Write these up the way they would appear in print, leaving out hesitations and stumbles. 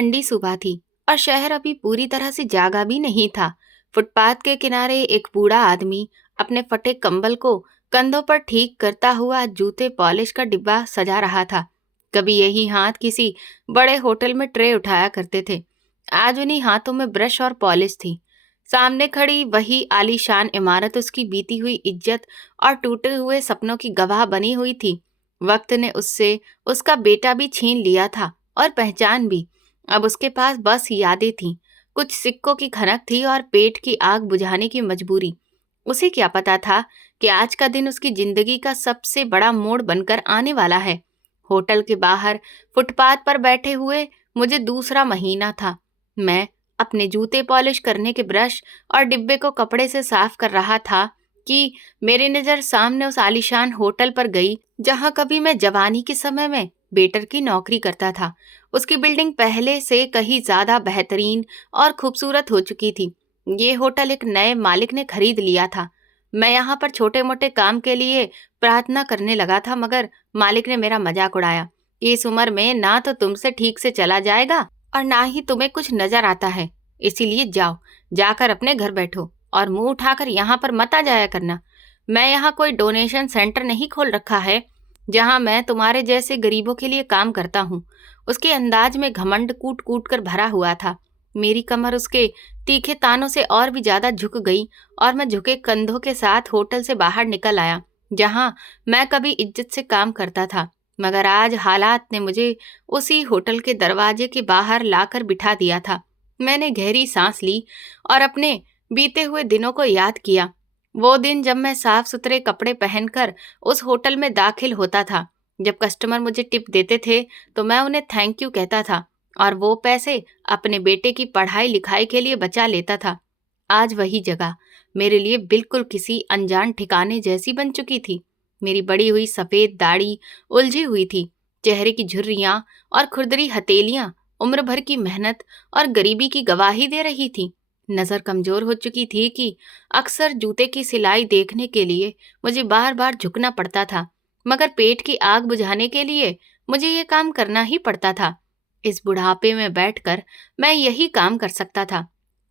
ठंडी सुबह थी और शहर अभी पूरी तरह से जागा भी नहीं था। फुटपाथ के किनारे एक बूढ़ा आदमी अपने फटे कंबल को कंधों पर ठीक करता हुआ जूते पॉलिश का डिब्बा सजा रहा था। कभी यही हाथ किसी बड़े होटल में ट्रे उठाया करते थे, आज उन्हीं हाथों में ब्रश और पॉलिश थी। सामने खड़ी वही आलीशान इमारत उसकी बीती हुई इज्जत और टूटे हुए सपनों की गवाह बनी हुई थी। वक्त ने उससे उसका बेटा भी छीन लिया था और पहचान भी। अब उसके पास बस यादें थीं, कुछ सिक्कों की खनक थी और पेट की आग बुझाने की मजबूरी। उसे क्या पता था कि आज का दिन उसकी जिंदगी का सबसे बड़ा मोड़ बनकर आने वाला है। होटल के बाहर फुटपाथ पर बैठे हुए मुझे दूसरा महीना था। मैं अपने जूते पॉलिश करने के ब्रश और डिब्बे को कपड़े से साफ कर रहा था कि मेरी नज़र सामने उस आलीशान होटल पर गई जहां कभी मैं जवानी के समय में वेटर की नौकरी करता था। उसकी बिल्डिंग पहले से कहीं ज्यादा बेहतरीन और खूबसूरत हो चुकी थी। ये होटल एक नए मालिक ने खरीद लिया था। मैं यहाँ पर छोटे मोटे काम के लिए प्रार्थना करने लगा था, मगर मालिक ने मेरा मजाक उड़ाया। इस उम्र में ना तो तुमसे ठीक से चला जाएगा और ना ही तुम्हें कुछ नजर आता है, इसीलिए जाओ, जाकर अपने घर बैठो और मुंह उठाकर यहाँ पर मत आ जाया करना। मैं यहाँ कोई डोनेशन सेंटर नहीं खोल रखा है जहाँ मैं तुम्हारे जैसे गरीबों के लिए काम करता हूँ। उसके अंदाज में घमंड कूट कूट कर भरा हुआ था। मेरी कमर उसके तीखे तानों से और भी ज्यादा झुक गई और मैं झुके कंधों के साथ होटल से बाहर निकल आया, जहाँ मैं कभी इज्जत से काम करता था। मगर आज हालात ने मुझे उसी होटल के दरवाजे के बाहर लाकर बिठा दिया था। मैंने गहरी सांस ली और अपने बीते हुए दिनों को याद किया। वो दिन जब मैं साफ सुथरे कपड़े पहनकर उस होटल में दाखिल होता था। जब कस्टमर मुझे टिप देते थे तो मैं उन्हें थैंक यू कहता था और वो पैसे अपने बेटे की पढ़ाई लिखाई के लिए बचा लेता था। आज वही जगह मेरे लिए बिल्कुल किसी अनजान ठिकाने जैसी बन चुकी थी। मेरी बड़ी हुई सफेद दाढ़ी उलझी हुई थी, चेहरे की झुर्रियां और खुरदरी हथेलियां उम्र भर की मेहनत और गरीबी की गवाही दे रही थी। नजर कमजोर हो चुकी थी कि अक्सर जूते की सिलाई देखने के लिए मुझे बार बार झुकना पड़ता था, मगर पेट की आग बुझाने के लिए मुझे ये काम करना ही पड़ता था। इस बुढ़ापे में बैठकर मैं यही काम कर सकता था।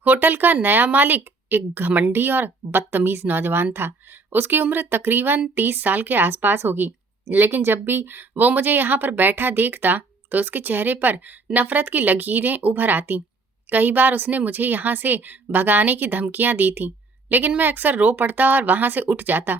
होटल का नया मालिक एक घमंडी और बदतमीज नौजवान था। उसकी उम्र तकरीबन 30 साल के आसपास होगी, लेकिन जब भी वो मुझे यहाँ पर बैठा देखता तो उसके चेहरे पर नफरत की लकीरें उभर आती। कई बार उसने मुझे यहाँ से भगाने की धमकियां दी थी, लेकिन मैं अक्सर रो पड़ता और वहां से उठ जाता।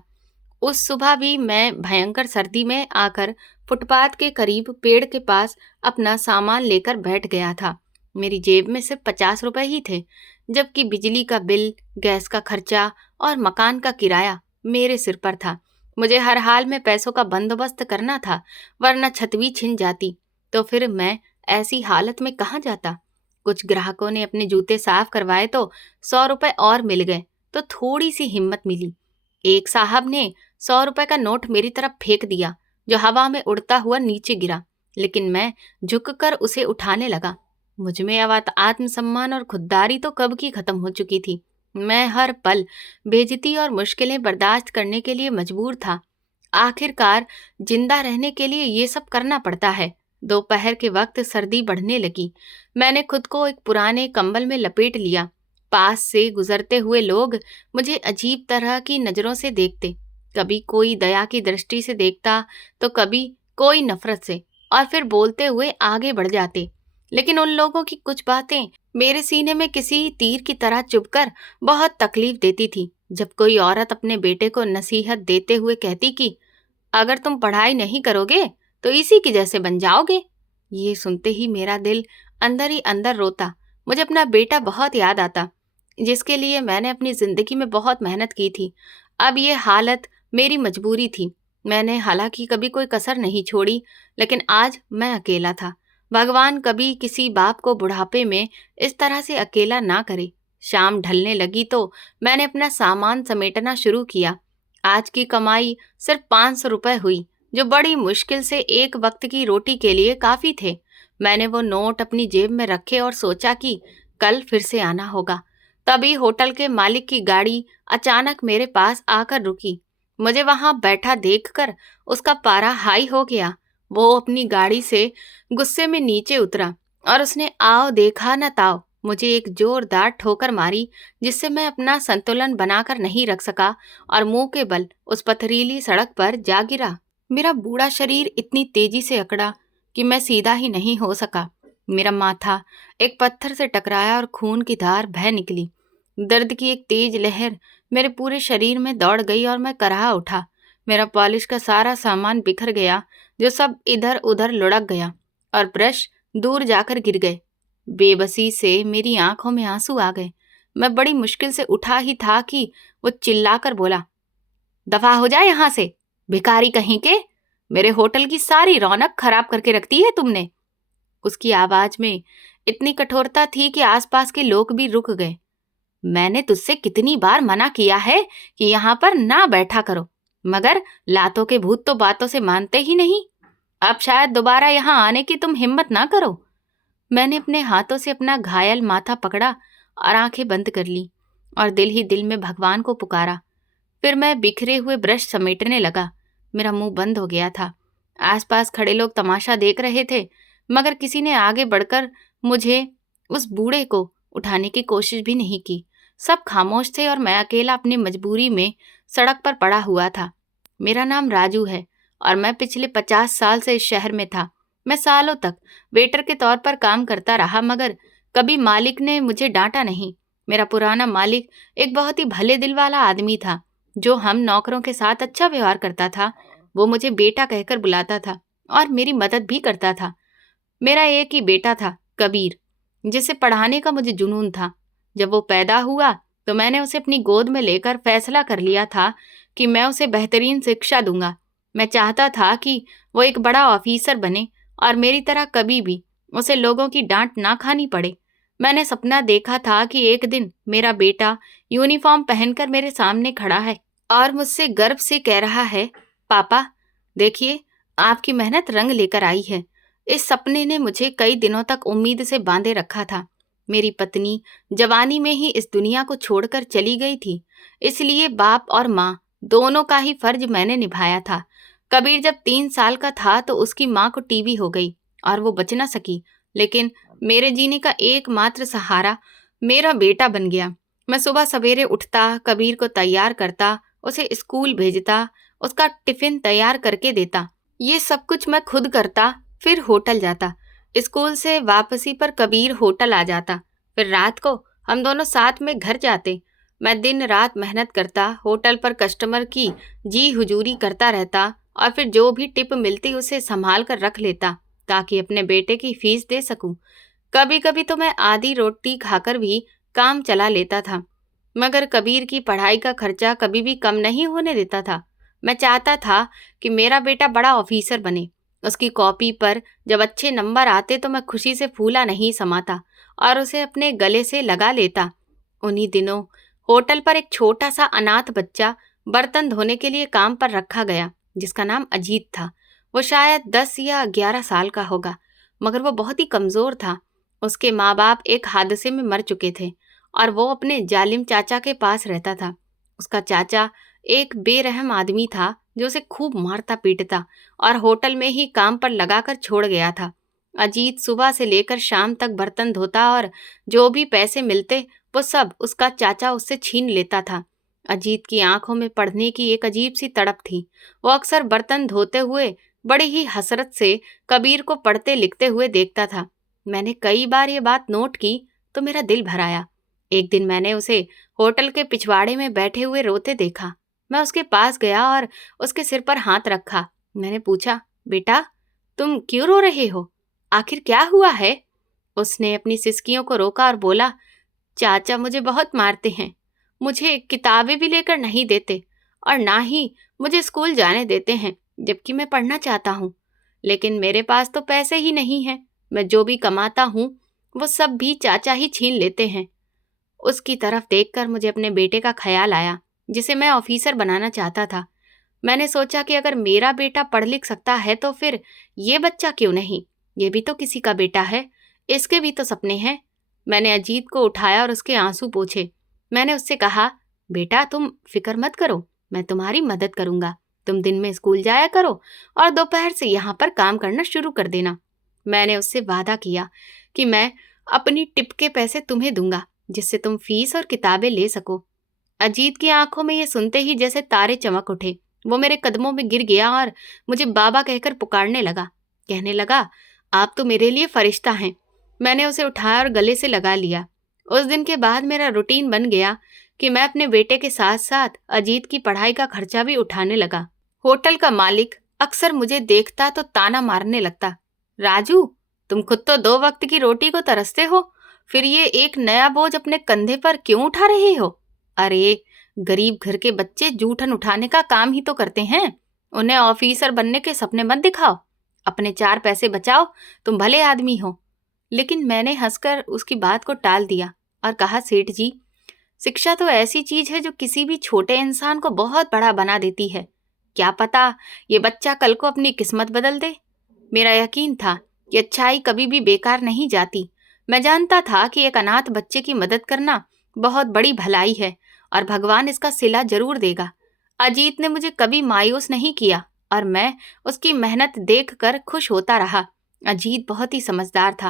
उस सुबह भी मैं भयंकर सर्दी में आकर फुटपाथ के करीब पेड़ के पास अपना सामान लेकर बैठ गया था। मेरी जेब में सिर्फ 50 रुपए ही थे, जबकि बिजली का बिल, गैस का खर्चा और मकान का किराया मेरे सिर पर था। मुझे हर हाल में पैसों का बंदोबस्त करना था, वरना छत भी छिन जाती। तो फिर मैं ऐसी हालत में कहाँ जाता। कुछ ग्राहकों ने अपने जूते साफ करवाए तो 100 रुपए और मिल गए, तो थोड़ी सी हिम्मत मिली। एक साहब ने 100 रुपए का नोट मेरी तरफ फेंक दिया, जो हवा में उड़ता हुआ नीचे गिरा, लेकिन मैं झुककर उसे उठाने लगा। मुझ में आत्मसम्मान और खुददारी तो कब की खत्म हो चुकी थी। मैं हर पल बेइज्जती और मुश्किलें बर्दाश्त करने के लिए मजबूर था। आखिरकार जिंदा रहने के लिए ये सब करना पड़ता है। दोपहर के वक्त सर्दी बढ़ने लगी। मैंने खुद को एक पुराने कंबल में लपेट लिया। पास से गुजरते हुए लोग मुझे अजीब तरह की नजरों से देखते। कभी कोई दया की दृष्टि से देखता तो कभी कोई नफरत से, और फिर बोलते हुए आगे बढ़ जाते। लेकिन उन लोगों की कुछ बातें मेरे सीने में किसी तीर की तरह चुभकर बहुत तकलीफ देती थी। जब कोई औरत अपने बेटे को नसीहत देते हुए कहती कि अगर तुम पढ़ाई नहीं करोगे तो इसी के जैसे बन जाओगे, ये सुनते ही मेरा दिल अंदर ही अंदर रोता। मुझे अपना बेटा बहुत याद आता, जिसके लिए मैंने अपनी जिंदगी में बहुत मेहनत की थी। अब ये हालत मेरी मजबूरी थी। मैंने हालांकि कभी कोई कसर नहीं छोड़ी, लेकिन आज मैं अकेला था। भगवान कभी किसी बाप को बुढ़ापे में इस तरह से अकेला ना करे। शाम ढलने लगी तो मैंने अपना सामान समेटना शुरू किया। आज की कमाई सिर्फ 500 रुपए हुई, जो बड़ी मुश्किल से एक वक्त की रोटी के लिए काफी थे। मैंने वो नोट अपनी जेब में रखे और सोचा कि कल फिर से आना होगा। तभी होटल के मालिक की गाड़ी अचानक मेरे पास आकर रुकी। मुझे वहां बैठा देखकर उसका पारा हाई हो गया। वो अपनी गाड़ी से गुस्से में नीचे उतरा और उसने आओ देखा न ताओ मुझे एक जोरदार ठोकर मारी, जिससे मैं अपना संतुलन बनाकर नहीं रख सका और मुंह के बल उस पथरीली सड़क पर जा गिरा। मेरा बूढ़ा शरीर इतनी तेजी से अकड़ा कि मैं सीधा ही नहीं हो सका। मेरा माथा एक पत्थर से टकराया और खून की धार बह निकली। दर्द की एक तेज लहर मेरे पूरे शरीर में दौड़ गई और मैं कराह उठा। मेरा पॉलिश का सारा सामान बिखर गया, जो सब इधर उधर लुढ़क गया और ब्रश दूर जाकर गिर गए। बेबसी से मेरी आंखों में आंसू आ गए। मैं बड़ी मुश्किल से उठा ही था कि वो चिल्लाकर बोला, दफा हो जाए यहां से, भिखारी कहीं के, मेरे होटल की सारी रौनक खराब करके रखती है तुमने। उसकी आवाज में इतनी कठोरता थी कि आसपास के लोग भी रुक गए। मैंने तुझसे कितनी बार मना किया है कि यहाँ पर ना बैठा करो, मगर लातों के भूत तो बातों से मानते ही नहीं। अब शायद दोबारा यहाँ आने की तुम हिम्मत ना करो। मैंने अपने हाथों से अपना घायल माथा पकड़ा और आंखें बंद कर ली और दिल ही दिल में भगवान को पुकारा। फिर मैं बिखरे हुए ब्रश समेटने लगा। मेरा मुंह बंद हो गया था। आसपास खड़े लोग तमाशा देख रहे थे, मगर किसी ने आगे बढ़कर मुझे, उस बूढ़े को, उठाने की कोशिश भी नहीं की। सब खामोश थे और मैं अकेला अपनी मजबूरी में सड़क पर पड़ा हुआ था। मेरा नाम राजू है और मैं पिछले 50 साल से इस शहर में था। मैं सालों तक वेटर के तौर पर काम करता रहा, मगर कभी मालिक ने मुझे डांटा नहीं। मेरा पुराना मालिक एक बहुत ही भले दिल वाला आदमी था, जो हम नौकरों के साथ अच्छा व्यवहार करता था। वो मुझे बेटा कहकर बुलाता था और मेरी मदद भी करता था। मेरा एक ही बेटा था, कबीर, जिसे पढ़ाने का मुझे जुनून था। जब वो पैदा हुआ तो मैंने उसे अपनी गोद में लेकर फैसला कर लिया था कि मैं उसे बेहतरीन शिक्षा दूंगा। मैं चाहता था कि वो एक बड़ा ऑफिसर बने और मेरी तरह कभी भी उसे लोगों की डांट ना खानी पड़े। मैंने सपना देखा था कि एक दिन मेरा बेटा यूनिफॉर्म पहनकर मेरे सामने खड़ा है और मुझसे गर्व से कह रहा है, पापा देखिए, आपकी मेहनत रंग लेकर आई है। इस सपने ने मुझे कई दिनों तक उम्मीद से बांधे रखा था। मेरी पत्नी जवानी में ही इस दुनिया को छोड़कर चली गई थी, इसलिए बाप और माँ दोनों का ही फर्ज मैंने निभाया था। कबीर जब 3 साल का था तो उसकी माँ को टीबी हो गई और वो बच ना सकी, लेकिन मेरे जीने का एकमात्र सहारा मेरा बेटा बन गया। मैं सुबह सवेरे उठता, कबीर को तैयार करता, उसे स्कूल भेजता, उसका टिफिन तैयार करके देता। ये सब कुछ मैं खुद करता, फिर होटल जाता। स्कूल से वापसी पर कबीर होटल आ जाता। फिर रात को हम दोनों साथ में घर जाते। मैं दिन रात मेहनत करता, होटल पर कस्टमर की जी हुजूरी करता रहता और फिर जो भी टिप मिलती उसे संभाल कर रख लेता ताकि अपने बेटे की फीस दे सकूं। कभी कभी तो मैं आधी रोटी खाकर भी काम चला लेता था, मगर कबीर की पढ़ाई का खर्चा कभी भी कम नहीं होने देता था। मैं चाहता था कि मेरा बेटा बड़ा ऑफिसर बने। उसकी कॉपी पर जब अच्छे नंबर आते तो मैं खुशी से फूला नहीं समाता और उसे अपने गले से लगा लेता। उन्हीं दिनों होटल पर एक छोटा सा अनाथ बच्चा बर्तन धोने के लिए काम पर रखा गया, जिसका नाम अजीत था। वो शायद 10 या 11 साल का होगा, मगर वो बहुत ही कमजोर था। उसके माँ बाप एक हादसे में मर चुके थे और वो अपने जालिम चाचा के पास रहता था। उसका चाचा एक बेरहम आदमी था जो उसे खूब मारता पीटता और होटल में ही काम पर लगाकर छोड़ गया था। अजीत सुबह से लेकर शाम तक बर्तन धोता और जो भी पैसे मिलते वो सब उसका चाचा उससे छीन लेता था। अजीत की आंखों में पढ़ने की एक अजीब सी तड़प थी। वो अक्सर बर्तन धोते हुए बड़ी ही हसरत से कबीर को पढ़ते लिखते हुए देखता था। मैंने कई बार ये बात नोट की तो मेरा दिल भर आया। एक दिन मैंने उसे होटल के पिछवाड़े में बैठे हुए रोते देखा। मैं उसके पास गया और उसके सिर पर हाथ रखा। मैंने पूछा, बेटा तुम क्यों रो रहे हो? आखिर क्या हुआ है? उसने अपनी सिसकियों को रोका और बोला, चाचा मुझे बहुत मारते हैं। मुझे किताबें भी लेकर नहीं देते और ना ही मुझे स्कूल जाने देते हैं, जबकि मैं पढ़ना चाहता हूँ। लेकिन मेरे पास तो पैसे ही नहीं हैं। मैं जो भी कमाता हूँ वो सब भी चाचा ही छीन लेते हैं। उसकी तरफ देखकर मुझे अपने बेटे का ख्याल आया, जिसे मैं ऑफिसर बनाना चाहता था। मैंने सोचा कि अगर मेरा बेटा पढ़ लिख सकता है तो फिर ये बच्चा क्यों नहीं? ये भी तो किसी का बेटा है, इसके भी तो सपने हैं। मैंने अजीत को उठाया और उसके आंसू पोंछे। मैंने उससे कहा, बेटा तुम फिक्र मत करो, मैं तुम्हारी मदद करूंगा। तुम दिन में स्कूल जाया करो और दोपहर से यहाँ पर काम करना शुरू कर देना। मैंने उससे वादा किया कि मैं अपनी टिप के पैसे तुम्हें दूंगा, जिससे तुम फीस और किताबें ले सको। अजीत की आंखों में ये सुनते ही जैसे तारे चमक उठे। वो मेरे कदमों में गिर गया और मुझे बाबा कहकर पुकारने लगा। कहने लगा, आप तो मेरे लिए फरिश्ता हैं। मैंने उसे उठाया और गले से लगा लिया। उस दिन के बाद मेरा रूटीन बन गया कि मैं अपने बेटे के साथ साथ अजीत की पढ़ाई का खर्चा भी उठाने लगा। होटल का मालिक अक्सर मुझे देखता तो ताना मारने लगता, राजू, तुम खुद तो 2 वक्त की रोटी को तरसते हो, फिर ये एक नया बोझ अपने कंधे पर क्यों उठा रहे हो? अरे, गरीब घर के बच्चे जूठन उठाने का काम ही तो करते हैं। उन्हें ऑफिसर बनने के सपने मत दिखाओ। अपने 4 पैसे बचाओ, तुम भले आदमी हो। लेकिन मैंने हंसकर उसकी बात को टाल दिया और कहा, सेठ जी, शिक्षा तो ऐसी चीज है जो किसी भी छोटे इंसान को बहुत बड़ा बना देती है। क्या पता ये बच्चा कल को अपनी किस्मत बदल दे। मेरा यकीन था कि अच्छाई कभी भी बेकार नहीं जाती। मैं जानता था कि एक अनाथ बच्चे की मदद करना बहुत बड़ी भलाई है और भगवान इसका सिला जरूर देगा। अजीत ने मुझे कभी मायूस नहीं किया और मैं उसकी मेहनत देखकर खुश होता रहा। अजीत बहुत ही समझदार था।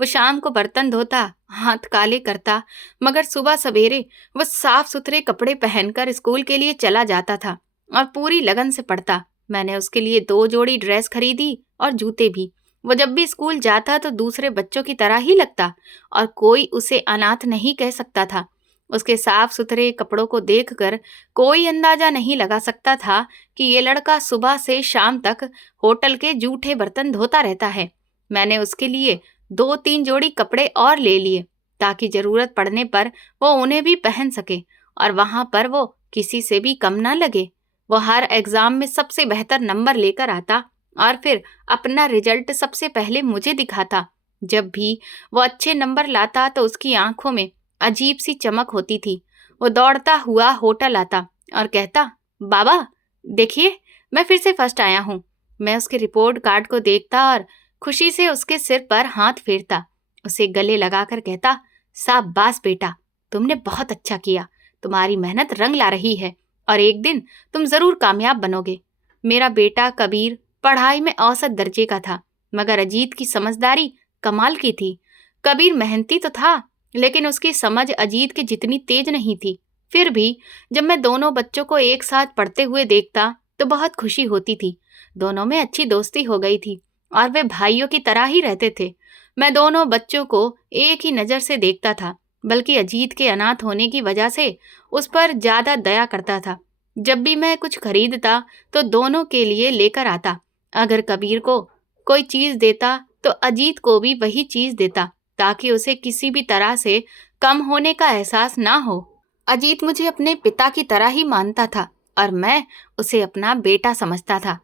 वो शाम को बर्तन धोता, हाथ काले करता, मगर सुबह सवेरे वो साफ सुथरे कपड़े पहनकर स्कूल के लिए चला जाता था और पूरी लगन से पढ़ता। मैंने उसके लिए 2 जोड़ी ड्रेस खरीदी और जूते भी। वो जब भी स्कूल जाता तो दूसरे बच्चों की तरह ही लगता और कोई उसे अनाथ नहीं कह सकता था। उसके साफ सुथरे कपड़ों को देखकर कोई अंदाजा नहीं लगा सकता था कि ये लड़का सुबह से शाम तक होटल के जूठे बर्तन धोता रहता है। मैंने उसके लिए 2-3 जोड़ी कपड़े और ले लिए ताकि जरूरत पड़ने पर वो उन्हें भी पहन सके और वहां पर वो किसी से भी कम ना लगे। वो हर एग्जाम में सबसे बेहतर नंबर लेकर आता और फिर अपना रिजल्ट सबसे पहले मुझे दिखाता। जब भी वो अच्छे नंबर लाता तो उसकी आंखों में अजीब सी चमक होती थी। वो दौड़ता हुआ होटल आता और कहता, बाबा देखिए, मैं फिर से फर्स्ट आया हूँ। मैं उसके रिपोर्ट कार्ड को देखता और खुशी से उसके सिर पर हाथ फेरता, उसे गले लगाकर कहता, शाबाश बेटा, तुमने बहुत अच्छा किया। तुम्हारी मेहनत रंग ला रही है और एक दिन तुम जरूर कामयाब बनोगे। मेरा बेटा कबीर पढ़ाई में औसत दर्जे का था, मगर अजीत की समझदारी कमाल की थी। कबीर मेहनती तो था, लेकिन उसकी समझ अजीत की जितनी तेज नहीं थी। फिर भी जब मैं दोनों बच्चों को एक साथ पढ़ते हुए देखता तो बहुत खुशी होती थी। दोनों में अच्छी दोस्ती हो गई थी और वे भाइयों की तरह ही रहते थे। मैं दोनों बच्चों को एक ही नज़र से देखता था, बल्कि अजीत के अनाथ होने की वजह से उस पर ज्यादा दया करता था। जब भी मैं कुछ खरीदता तो दोनों के लिए लेकर आता। अगर कबीर को कोई चीज देता तो अजीत को भी वही चीज देता, ताकि उसे किसी भी तरह से कम होने का एहसास ना हो। अजीत मुझे अपने पिता की तरह ही मानता था और मैं उसे अपना बेटा समझता था।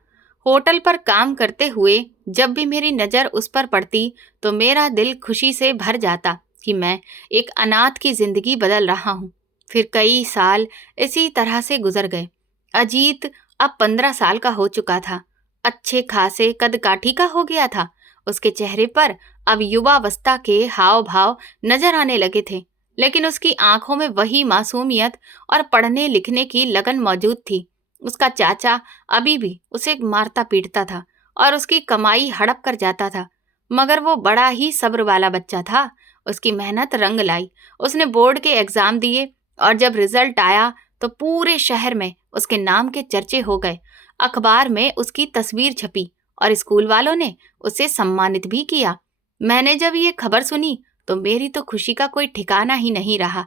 होटल पर काम करते हुए जब भी मेरी नज़र उस पर पड़ती तो मेरा दिल खुशी से भर जाता कि मैं एक अनाथ की जिंदगी बदल रहा हूँ। फिर कई साल इसी तरह से गुजर गए। अजीत अब 15 साल का हो चुका था। अच्छे खासे कद काठी का हो गया था। उसके चेहरे पर अब युवावस्था के हाव भाव नजर आने लगे थे, लेकिन उसकी आंखों में वही मासूमियत और पढ़ने लिखने की लगन मौजूद थी। उसका चाचा अभी भी उसे मारता पीटता था और उसकी कमाई हड़प कर जाता था, मगर वो बड़ा ही सब्र वाला बच्चा था। उसकी मेहनत रंग लाई। उसने बोर्ड के एग्जाम दिए और जब रिजल्ट आया तो पूरे शहर में उसके नाम के चर्चे हो गए। अखबार में उसकी तस्वीर छपी और स्कूल वालों ने उसे सम्मानित भी किया। मैंने जब ये खबर सुनी तो मेरी तो खुशी का कोई ठिकाना ही नहीं रहा।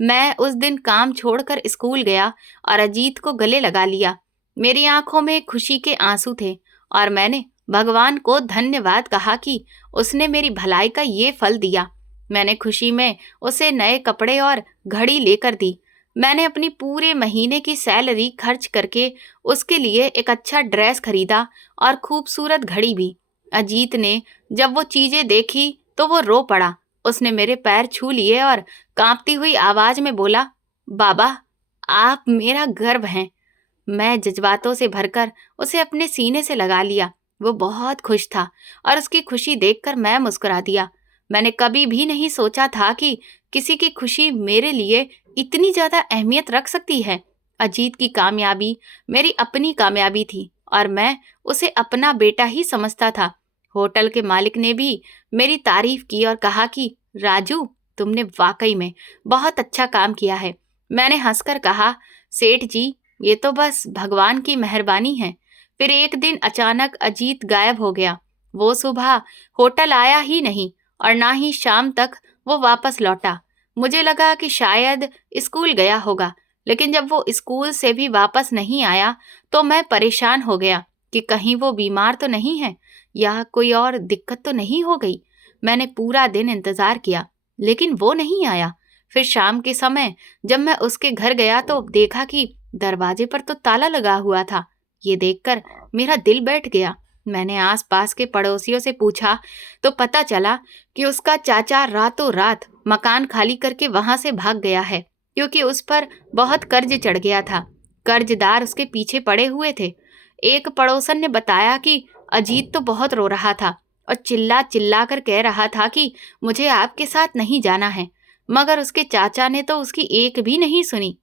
मैं उस दिन काम छोड़कर स्कूल गया और अजीत को गले लगा लिया। मेरी आंखों में खुशी के आंसू थे और मैंने भगवान को धन्यवाद कहा कि उसने मेरी भलाई का ये फल दिया। मैंने खुशी में उसे नए कपड़े और घड़ी लेकर दी। मैंने अपनी पूरे महीने की सैलरी खर्च करके उसके लिए एक अच्छा ड्रेस खरीदा और खूबसूरत घड़ी भी। अजीत ने जब वो चीजें देखी तो वो रो पड़ा। उसने मेरे पैर छू लिए और कांपती हुई आवाज में बोला, बाबा, आप मेरा गर्व हैं। मैं जज्बातों से भरकर उसे अपने सीने से लगा लिया। वो बहुत खुश था और उसकी खुशी देखकर मैं मुस्कुरा दिया। मैंने कभी भी नहीं सोचा था कि किसी की खुशी मेरे लिए इतनी ज्यादा अहमियत रख सकती है। अजीत की कामयाबी मेरी अपनी कामयाबी थी और मैं उसे अपना बेटा ही समझता था। होटल के मालिक ने भी मेरी तारीफ की और कहा कि राजू, तुमने वाकई में बहुत अच्छा काम किया है। मैंने हंसकर कहा, सेठ जी, ये तो बस भगवान की मेहरबानी है। फिर एक दिन अचानक अजीत गायब हो गया। वो सुबह होटल आया ही नहीं और ना ही शाम तक वो वापस लौटा। मुझे लगा कि शायद स्कूल गया होगा, लेकिन जब वो स्कूल से भी वापस नहीं आया तो मैं परेशान हो गया कि कहीं वो बीमार तो नहीं है या कोई और दिक्कत तो नहीं हो गई। मैंने पूरा दिन इंतजार किया, लेकिन वो नहीं आया। फिर शाम के समय जब मैं उसके घर गया तो देखा कि दरवाजे पर तो ताला लगा हुआ था। ये देखकर मेरा दिल बैठ गया। मैंने आसपास के पड़ोसियों से पूछा तो पता चला कि उसका चाचा रातों रात मकान खाली करके वहां से भाग गया है, क्योंकि उस पर बहुत कर्ज चढ़ गया था। कर्जदार उसके पीछे पड़े हुए थे। एक पड़ोसन ने बताया कि अजीत तो बहुत रो रहा था और चिल्ला चिल्ला कर कह रहा था कि मुझे आपके साथ नहीं जाना है, मगर उसके चाचा ने तो उसकी एक भी नहीं सुनी।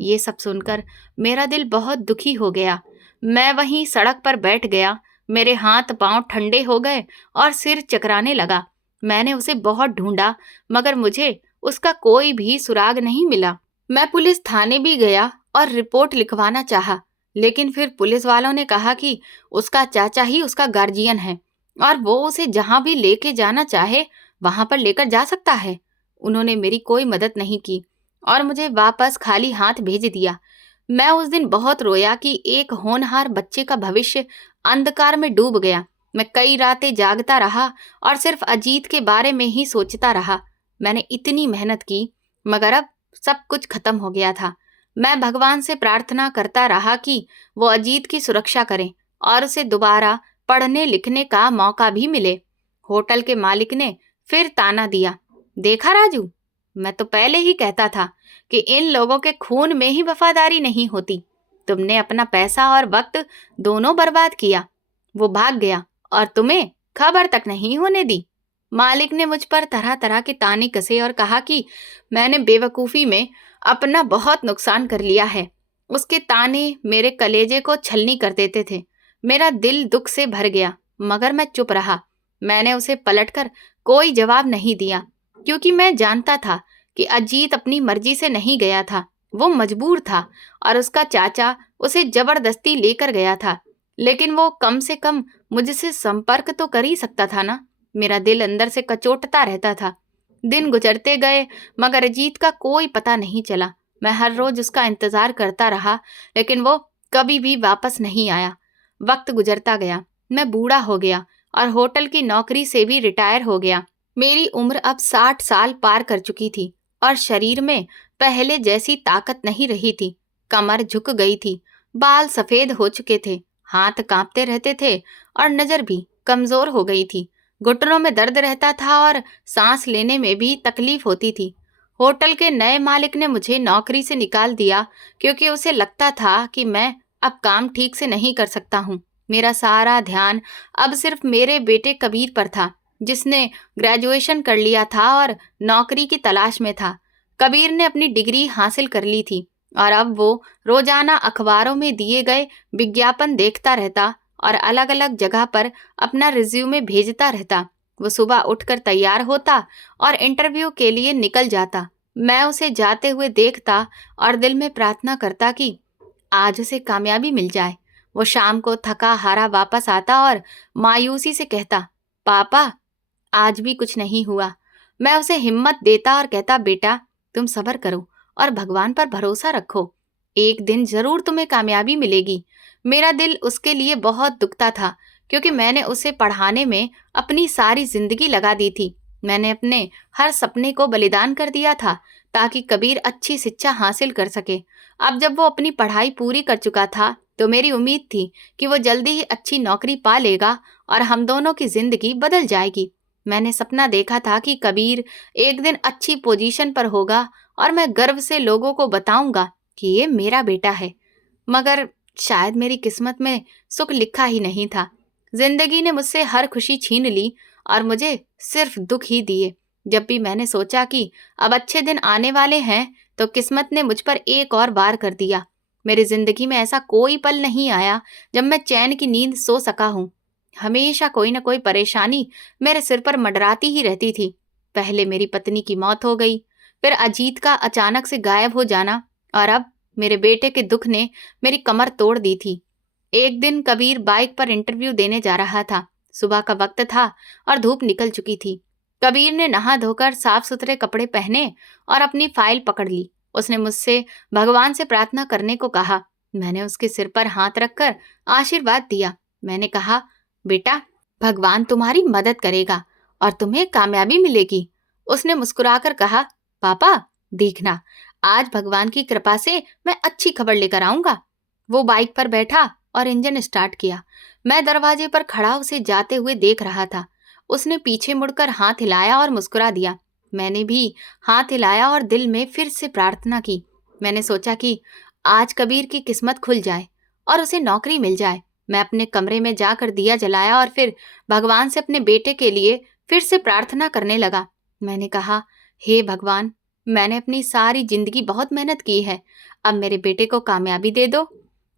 ये सब सुनकर मेरा दिल बहुत दुखी हो गया। मैं वहीं सड़क पर बैठ गया। मेरे हाथ पांव ठंडे हो गए और सिर चकराने लगा। मैंने उसे बहुत ढूंढा, मगर मुझे उसका कोई भी सुराग नहीं मिला। मैं पुलिस थाने भी गया और रिपोर्ट लिखवाना चाहा, लेकिन फिर पुलिस वालों ने कहा कि उसका चाचा ही उसका गार्जियन है और वो उसे जहां भी लेके जाना चाहे वहां पर लेकर जा सकता है। उन्होंने मेरी कोई मदद नहीं की और मुझे वापस खाली हाथ भेज दिया। मैं उस दिन बहुत रोया कि एक होनहार बच्चे का भविष्य अंधकार में डूब गया। मैं कई रातें जागता रहा और सिर्फ अजीत के बारे में ही सोचता रहा। मैंने इतनी मेहनत की, मगर अब सब कुछ खत्म हो गया था। मैं भगवान से प्रार्थना करता रहा कि वो अजीत की सुरक्षा करें और उसे दोबारा पढ़ने लिखने का मौका भी मिले। होटल के मालिक ने फिर ताना दिया, देखा राजू, मैं तो पहले ही कहता था कि इन लोगों के खून में ही वफादारी नहीं होती। तुमने अपना पैसा और वक्त दोनों बर्बाद किया। वो भाग गया और तुम्हें खबर तक नहीं होने दी। मालिक ने मुझ पर तरह तरह के ताने कसे और कहा कि मैंने बेवकूफ़ी में अपना बहुत नुकसान कर लिया है। उसके ताने मेरे कलेजे को छलनी कर देते थे। मेरा दिल दुख से भर गया, मगर मैं चुप रहा। मैंने उसे पलटकर कोई जवाब नहीं दिया, क्योंकि मैं जानता था कि अजीत अपनी मर्जी से नहीं गया था। वो मजबूर था और उसका चाचा उसे जबरदस्ती लेकर गया था। लेकिन वो कम से कम मुझसे संपर्क तो कर ही सकता था ना। मेरा दिल अंदर से कचोटता रहता था। दिन गुजरते गए, मगर अजीत का कोई पता नहीं चला। मैं हर रोज उसका इंतजार करता रहा, लेकिन वो कभी भी वापस नहीं आया। वक्त गुजरता गया। मैं बूढ़ा हो गया और होटल की नौकरी से भी रिटायर हो गया। मेरी उम्र अब 60 साल पार कर चुकी थी और शरीर में पहले जैसी ताकत नहीं रही थी। कमर झुक गई थी, बाल सफेद हो चुके थे, हाथ कांपते रहते थे और नजर भी कमजोर हो गई थी। घुटनों में दर्द रहता था और सांस लेने में भी तकलीफ होती थी। होटल के नए मालिक ने मुझे नौकरी से निकाल दिया, क्योंकि उसे लगता था कि मैं अब काम ठीक से नहीं कर सकता हूँ। मेरा सारा ध्यान अब सिर्फ मेरे बेटे कबीर पर था, जिसने ग्रेजुएशन कर लिया था और नौकरी की तलाश में था। कबीर ने अपनी डिग्री हासिल कर ली थी और अब वो रोजाना अखबारों में दिए गए विज्ञापन देखता रहता और अलग अलग जगह पर अपना रिज्यूमे भेजता रहता। वो सुबह उठकर तैयार होता और इंटरव्यू के लिए निकल जाता। मैं उसे जाते हुए देखता और दिल में प्रार्थना करता कि आज उसे कामयाबी मिल जाए। वो शाम को थका हारा वापस आता और मायूसी से कहता, पापा, आज भी कुछ नहीं हुआ। मैं उसे हिम्मत देता और कहता, बेटा, तुम सब्र करो और भगवान पर भरोसा रखो। एक दिन जरूर तुम्हें कामयाबी मिलेगी। मेरा दिल उसके लिए बहुत दुखता था, क्योंकि मैंने उसे पढ़ाने में अपनी सारी जिंदगी लगा दी थी। मैंने अपने हर सपने को बलिदान कर दिया था ताकि कबीर अच्छी शिक्षा हासिल कर सके। अब जब वो अपनी पढ़ाई पूरी कर चुका था तो मेरी उम्मीद थी कि वो जल्दी ही अच्छी नौकरी पा लेगा और हम दोनों की जिंदगी बदल जाएगी। मैंने सपना देखा था कि कबीर एक दिन अच्छी पोजीशन पर होगा और मैं गर्व से लोगों को बताऊंगा कि ये मेरा बेटा है। मगर शायद मेरी किस्मत में सुख लिखा ही नहीं था। जिंदगी ने मुझसे हर खुशी छीन ली और मुझे सिर्फ दुख ही दिए। जब भी मैंने सोचा कि अब अच्छे दिन आने वाले हैं, तो किस्मत ने मुझ पर एक और वार कर दिया। मेरी जिंदगी में ऐसा कोई पल नहीं आया जब मैं चैन की नींद सो सका हूँ। हमेशा कोई न कोई परेशानी मेरे सिर पर मंडराती ही रहती थी। पहले मेरी पत्नी की मौत हो गई, फिर अजीत का अचानक से गायब हो जाना, और अब मेरे बेटे के दुख ने मेरी कमर तोड़ दी थी। एक दिन कबीर बाइक पर इंटरव्यू देने जा रहा था। सुबह का वक्त था और धूप निकल चुकी थी। कबीर ने नहा धोकर साफ सुथरे कपड़े पहने और अपनी फाइल पकड़ ली। उसने मुझसे भगवान से प्रार्थना करने को कहा। मैंने उसके सिर पर हाथ रखकर आशीर्वाद दिया। मैंने कहा, बेटा, भगवान तुम्हारी मदद करेगा और तुम्हें कामयाबी मिलेगी। उसने मुस्कुराकर कहा, पापा, देखना, आज भगवान की कृपा से मैं अच्छी खबर लेकर आऊंगा। वो बाइक पर बैठा और इंजन स्टार्ट किया। मैं दरवाजे पर खड़ा उसे जाते हुए देख रहा था। उसने पीछे मुड़कर हाथ हिलाया और मुस्कुरा दिया। मैंने भी हाथ हिलाया और दिल में फिर से प्रार्थना की। मैंने सोचा कि आज कबीर की किस्मत खुल जाए और उसे नौकरी मिल जाए। मैं अपने कमरे में जाकर दिया जलाया और फिर भगवान से अपने बेटे के लिए फिर से प्रार्थना करने लगा। मैंने कहा, हे भगवान, मैंने अपनी सारी जिंदगी बहुत मेहनत की है, अब मेरे बेटे को कामयाबी दे दो।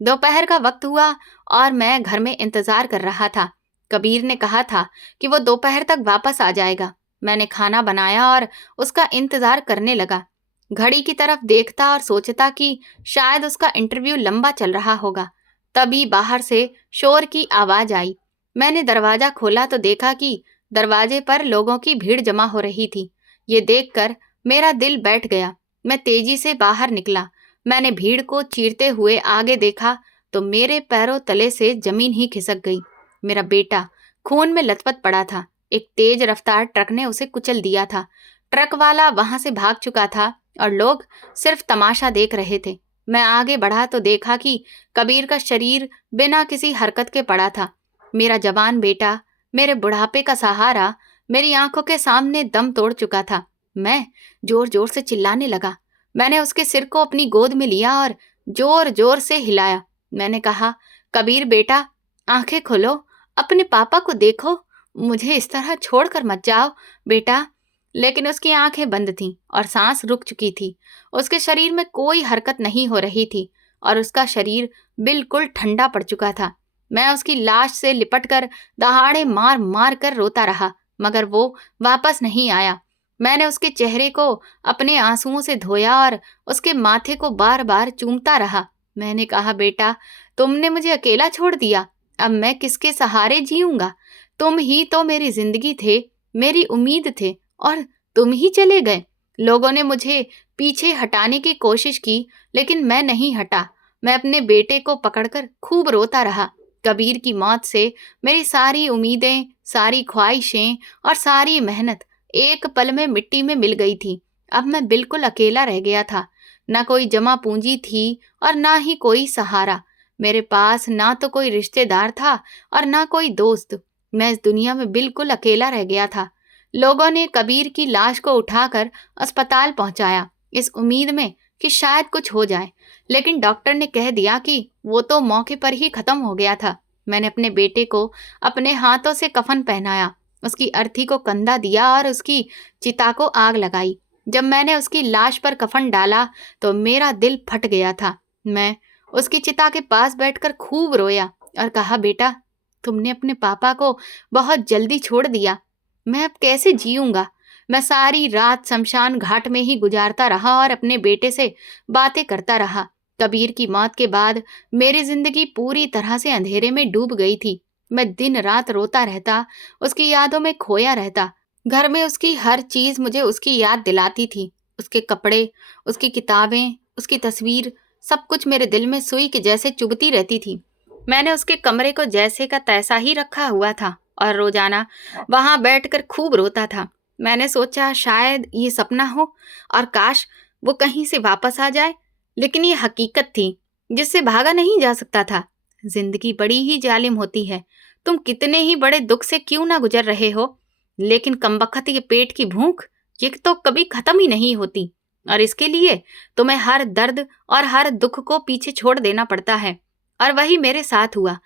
दोपहर का वक्त हुआ और मैं घर में इंतजार कर रहा था। कबीर ने कहा था कि वो दोपहर तक वापस आ जाएगा। मैंने खाना बनाया और उसका इंतजार करने लगा। घड़ी की तरफ देखता और सोचता कि शायद उसका इंटरव्यू लंबा चल रहा होगा। तभी बाहर से शोर की आवाज आई। मैंने दरवाजा खोला तो देखा कि दरवाजे पर लोगों की भीड़ जमा हो रही थी। ये देखकर मेरा दिल बैठ गया। मैं तेजी से बाहर निकला। मैंने भीड़ को चीरते हुए आगे देखा तो मेरे पैरों तले से जमीन ही खिसक गई। मेरा बेटा खून में लथपथ पड़ा था। एक तेज रफ्तार ट्रक ने उसे कुचल दिया था। ट्रक वाला वहां से भाग चुका था और लोग सिर्फ तमाशा देख रहे थे। मैं आगे बढ़ा तो देखा कि कबीर का शरीर बिना किसी हरकत के पड़ा था। मेरा जवान बेटा, मेरे बुढ़ापे का सहारा, मेरी आंखों के सामने दम तोड़ चुका था। मैं जोर जोर से चिल्लाने लगा। मैंने उसके सिर को अपनी गोद में लिया और जोर जोर से हिलाया। मैंने कहा, कबीर बेटा, आंखें खोलो, अपने पापा को देखो, मुझे इस तरह छोड़कर मत जाओ बेटा। लेकिन उसकी आंखें बंद थीं और सांस रुक चुकी थी। उसके शरीर में कोई हरकत नहीं हो रही थी और उसका शरीर बिल्कुल ठंडा पड़ चुका था। मैं उसकी लाश से लिपटकर दहाड़े मार मार कर रोता रहा, मगर वो वापस नहीं आया। मैंने उसके चेहरे को अपने आंसुओं से धोया और उसके माथे को बार बार चूमता रहा। मैंने कहा, बेटा, तुमने मुझे अकेला छोड़ दिया, अब मैं किसके सहारे जीऊंगा? तुम ही तो मेरी जिंदगी थे, मेरी उम्मीद थे, और तुम ही चले गए। लोगों ने मुझे पीछे हटाने की कोशिश की, लेकिन मैं नहीं हटा। मैं अपने बेटे को पकड़कर खूब रोता रहा। कबीर की मौत से मेरी सारी उम्मीदें, सारी ख्वाहिशें और सारी मेहनत एक पल में मिट्टी में मिल गई थी। अब मैं बिल्कुल अकेला रह गया था। ना कोई जमा पूंजी थी और ना ही कोई सहारा। मेरे पास ना तो कोई रिश्तेदार था और ना कोई दोस्त। मैं इस दुनिया में बिल्कुल अकेला रह गया था। लोगों ने कबीर की लाश को उठाकर अस्पताल पहुंचाया, इस उम्मीद में कि शायद कुछ हो जाए, लेकिन डॉक्टर ने कह दिया कि वो तो मौके पर ही खत्म हो गया था। मैंने अपने बेटे को अपने हाथों से कफन पहनाया, उसकी अर्थी को कंधा दिया और उसकी चिता को आग लगाई। जब मैंने उसकी लाश पर कफन डाला तो मेरा दिल फट गया था। मैं उसकी चिता के पास बैठकर खूब रोया और कहा, बेटा, तुमने अपने पापा को बहुत जल्दी छोड़ दिया, मैं अब कैसे जीऊंगा? मैं सारी रात शमशान घाट में ही गुजारता रहा और अपने बेटे से बातें करता रहा। कबीर की मौत के बाद मेरी जिंदगी पूरी तरह से अंधेरे में डूब गई थी। मैं दिन रात रोता रहता, उसकी यादों में खोया रहता। घर में उसकी हर चीज मुझे उसकी याद दिलाती थी। उसके कपड़े, उसकी किताबें, उसकी तस्वीर, सब कुछ मेरे दिल में सुई के जैसे चुभती रहती थी। मैंने उसके कमरे को जैसे का तैसा ही रखा हुआ था और रोजाना वहां बैठकर खूब रोता था। मैंने सोचा शायद ये सपना हो और काश वो कहीं से वापस आ जाए, लेकिन ये हकीकत थी जिससे भागा नहीं जा सकता था। जिंदगी बड़ी ही जालिम होती है। तुम कितने ही बड़े दुख से क्यों ना गुजर रहे हो, लेकिन कमबख्त ये पेट की भूख, ये तो कभी खत्म ही नहीं होती और इसके लिए तुम्हें हर दर्द और हर दुख को पीछे छोड़ देना पड़ता है। और वही मेरे साथ हुआ।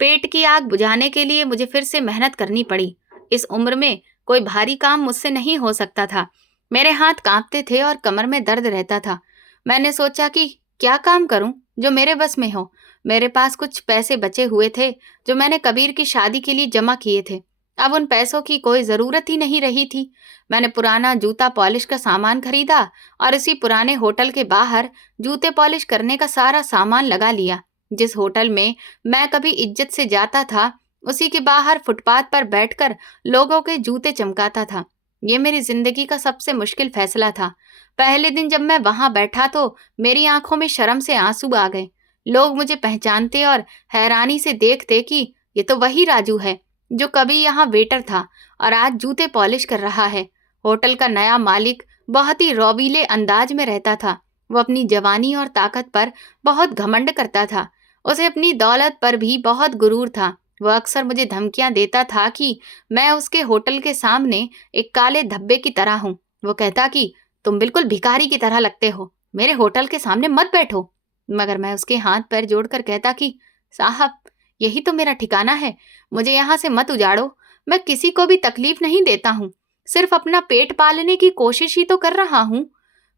पेट की आग बुझाने के लिए मुझे फिर से मेहनत करनी पड़ी। इस उम्र में कोई भारी काम मुझसे नहीं हो सकता था। मेरे हाथ कांपते थे और कमर में दर्द रहता था। मैंने सोचा कि क्या काम करूं जो मेरे बस में हो। मेरे पास कुछ पैसे बचे हुए थे जो मैंने कबीर की शादी के लिए जमा किए थे। अब उन पैसों की कोई जरूरत ही नहीं रही थी। मैंने पुराना जूता पॉलिश का सामान खरीदा और उसी पुराने होटल के बाहर जूते पॉलिश करने का सारा सामान लगा लिया। जिस होटल में मैं कभी इज्जत से जाता था, उसी के बाहर फुटपाथ पर बैठकर लोगों के जूते चमकाता था। ये मेरी जिंदगी का सबसे मुश्किल फैसला था। पहले दिन जब मैं वहां बैठा तो मेरी आंखों में शर्म से आंसू आ गए। लोग मुझे पहचानते और हैरानी से देखते कि ये तो वही राजू है जो कभी यहाँ वेटर था और आज जूते पॉलिश कर रहा है। होटल का नया मालिक बहुत ही रौबीले अंदाज में रहता था। वो अपनी जवानी और ताकत पर बहुत घमंड करता था। उसे अपनी दौलत पर भी बहुत गुरूर था। वह अक्सर मुझे धमकियां देता था कि मैं उसके होटल के सामने एक काले धब्बे की तरह हूं। वो कहता कि तुम बिल्कुल भिखारी की तरह लगते हो, मेरे होटल के सामने मत बैठो। मगर मैं उसके हाथ पैर जोड़कर कहता कि साहब, यही तो मेरा ठिकाना है, मुझे यहाँ से मत उजाड़ो। मैं किसी को भी तकलीफ नहीं देता हूँ, सिर्फ अपना पेट पालने की कोशिश ही तो कर रहा हूँ।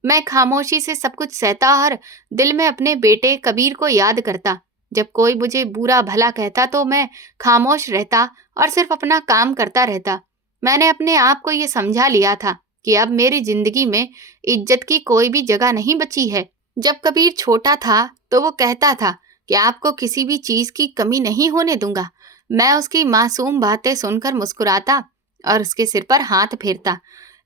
मैं खामोशी से सब कुछ सहता और दिल में अपने बेटे कबीर को याद करता। जब कोई मुझे बुरा भला कहता तो मैं खामोश रहता और सिर्फ अपना काम करता रहता। मैंने अपने आप को ये समझा लिया था कि अब मेरी जिंदगी में इज्जत की कोई भी जगह नहीं बची है। जब कबीर छोटा था तो वो कहता था कि आपको किसी भी चीज की कमी नहीं होने दूंगा। मैं उसकी मासूम बातें सुनकर मुस्कुराता और उसके सिर पर हाथ फेरता।